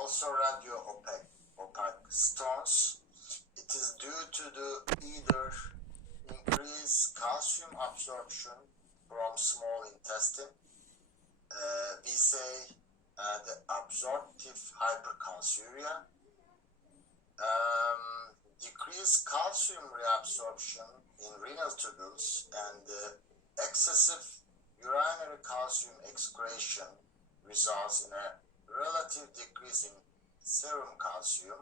also radio-opaque stones. It is due to the either increased calcium absorption from small intestine, we say the absorptive hypercalciuria, decreased calcium reabsorption in renal tubules, and excessive urinary calcium excretion results in a relative decrease in serum calcium,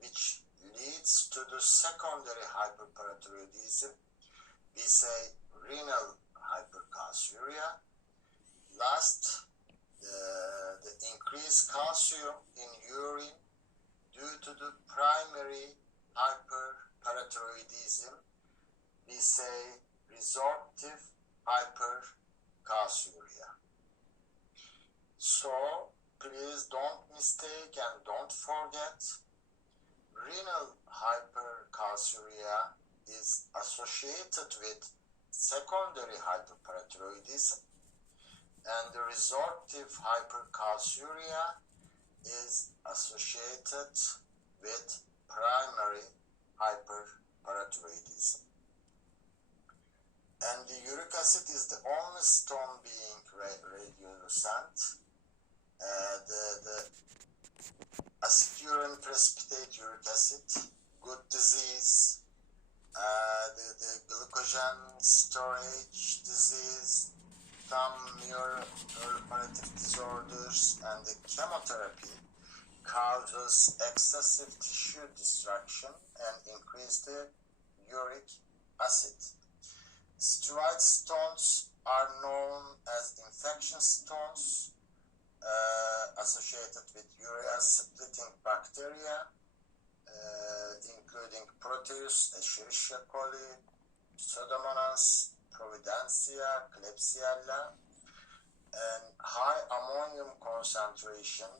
which leads to the secondary hyperparathyroidism. We say renal hypercalciuria. Last, the increased calcium in urine due to the primary hyperparathyroidism. We say resorptive hypercalciuria. So please don't mistake and don't forget, renal hypercalciuria is associated with secondary hyperparathyroidism, and the resorptive hypercalciuria is associated with primary hyperparathyroidism. And the uric acid is the only stone being radiolucent. The acid urine precipitate uric acid, good disease, the glycogen storage disease, some neuroproliferative disorders, and the chemotherapy causes excessive tissue destruction and increase the uric acid. Steroid stones are known as infection stones associated with urea splitting bacteria, including Proteus, Escherichia coli, Pseudomonas, Providencia, Klebsiella, and high ammonium concentration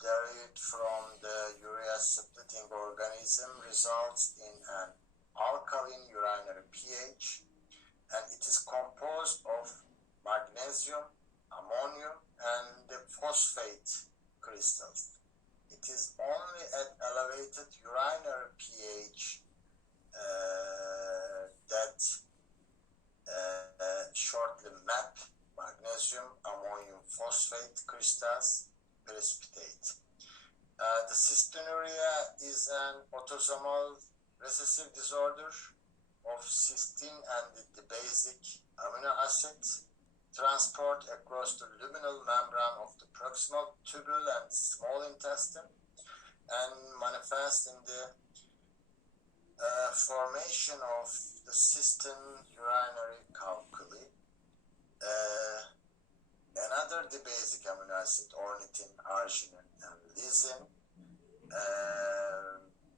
derived from the urea splitting organism results in an alkaline urinary pH, and it is composed of magnesium, ammonium, and the phosphate crystals. It is only at elevated urinary pH that shortly MAP, magnesium, ammonium phosphate crystals, precipitate. The cystinuria is an autosomal recessive disorder of cysteine and the basic amino acid transport across the luminal membrane of the proximal tubule and small intestine, and manifest in the formation of the cystine urinary calculi. Another the basic amino acid, ornithine, arginine, and lysine.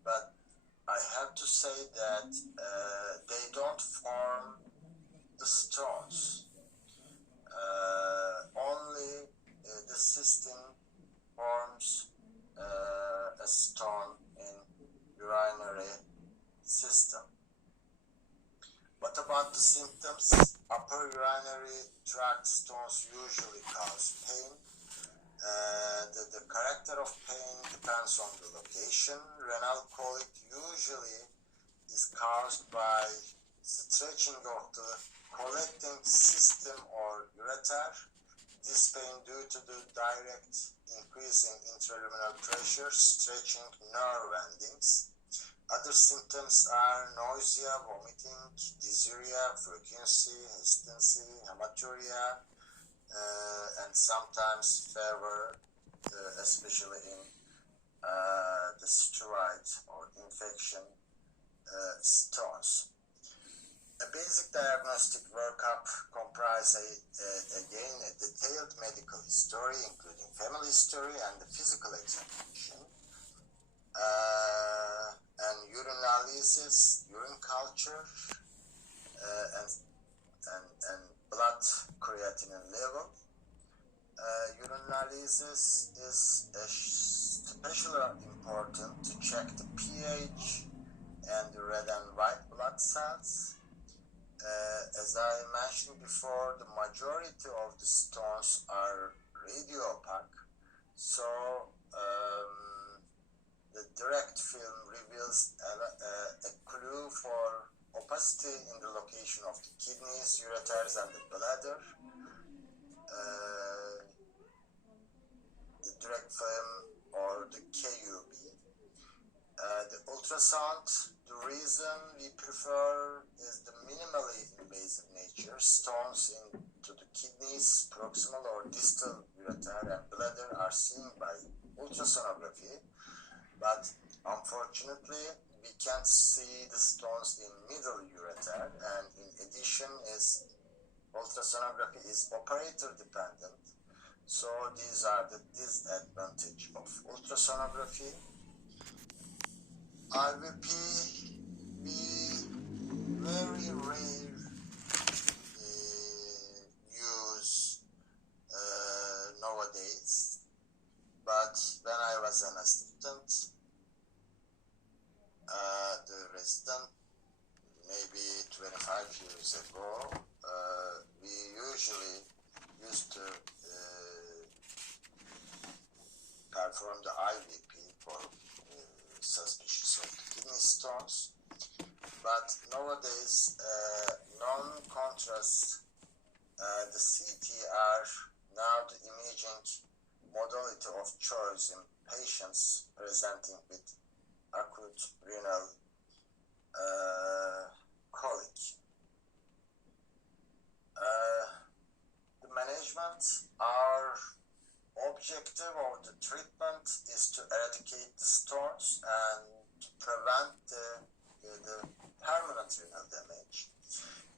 But I have to say that they don't form the stones. Only the cystine forms a stone in urinary system. What about the symptoms? Upper urinary tract stones usually cause pain. The character of pain depends on the location. Renal colic usually is caused by stretching of the collecting system or ureter. This pain due to the direct increase in intraluminal pressure, stretching nerve endings. Other symptoms are nausea, vomiting, dysuria, frequency, hesitancy, hematuria, and sometimes fever, especially in the steroid or infection stones. A basic diagnostic workup comprises again a detailed medical history, including family history and the physical examination, and urinalysis, urine culture, and blood creatinine level. Urinalysis is especially important to check the pH and the red and white blood cells. As I mentioned before, the majority of the stones are radiopaque, so direct film reveals a clue for opacity in the location of the kidneys, ureters, and the bladder. The direct film or the KUB. The ultrasound, the reason we prefer is the minimally invasive nature. Stones into the kidneys, proximal or distal ureter and bladder are seen by ultrasonography, but unfortunately we can't see the stones in middle ureter, and in addition ultrasonography is operator dependent, so these are the disadvantage of ultrasonography. IVP, we very rare use nowadays, but when I was an assistant, the resident, maybe 25 years ago, we usually used to perform the IVP for suspicious of the kidney stones, but nowadays non-contrast, the CT are now the imaging modality of choice in patients presenting with acute renal colic. The management, our objective of the treatment is to eradicate the stones and to prevent the permanent renal damage.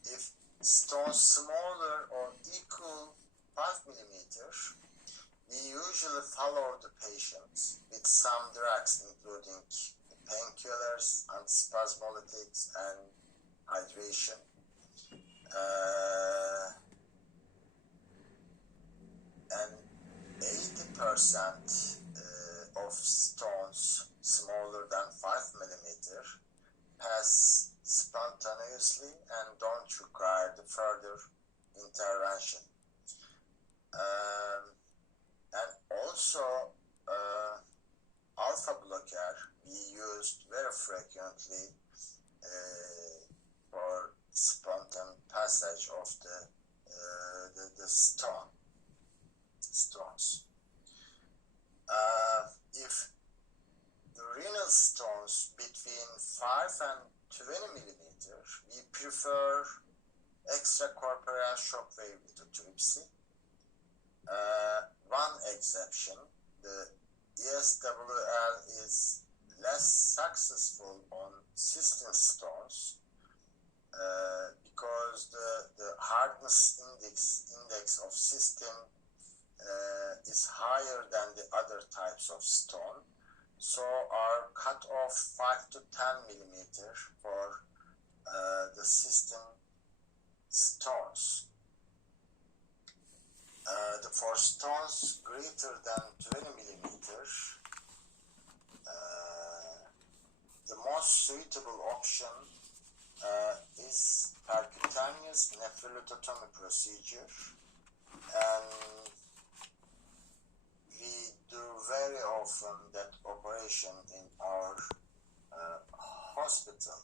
If stones smaller or equal 5 millimeters, we usually follow the patients with some drugs, including painkillers, antispasmolytics, and hydration. And 80% of stones smaller than 5 millimeters pass spontaneously and don't require the further intervention. And also alpha blocker we used very frequently for spontaneous passage of the stones. If the renal stones between 5 and 20 millimeters, we prefer extracorporeal shockwave lithotripsy. One exception, the ESWL is less successful on cystin stones because the hardness index of cystin is higher than the other types of stone. So our cutoff 5 to 10 millimeters for the cystin stones. For stones greater than 20 millimeters, the most suitable option is percutaneous nephrolithotomy procedure, and we do very often that operation in our hospital.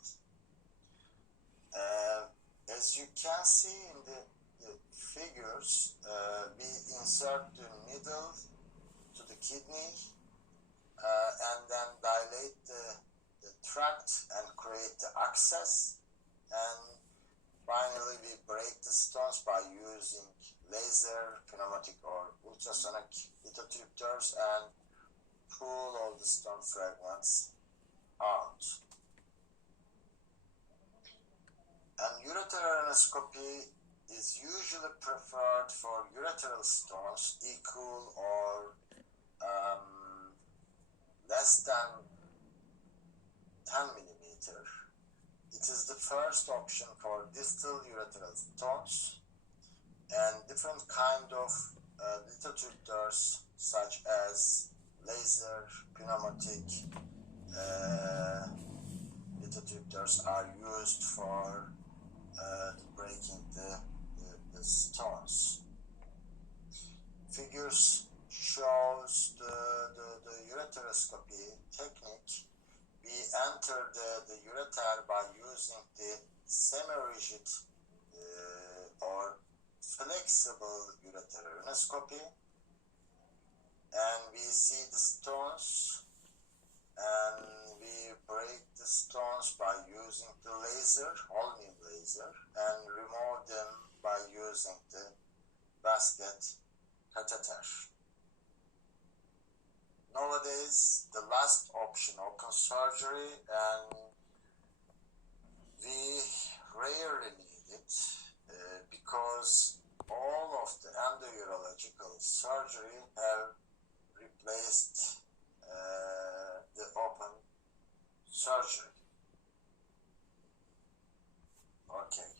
As you can see in the figures, we insert the needle to the kidney and then dilate the tract and create the access, and finally we break the stones by using laser, pneumatic or ultrasonic lithotripters and pull all the stone fragments out. And ureteral anoscopy is usually preferred for ureteral stones equal or less than 10 millimeters. It is the first option for distal ureteral stones, and different kind of lithotripters such as laser, pneumatic lithotripters are used for breaking the stones. Figures shows the ureteroscopy technique enter the ureter by using the semi-rigid or flexible ureteroscopy, and we see the stones, and we break the stones by using the laser, holmium laser, and remove them by using the basket catheter. Nowadays, the last option, open surgery, and we rarely need it because all of the endourological surgery have replaced the open surgery. Okay.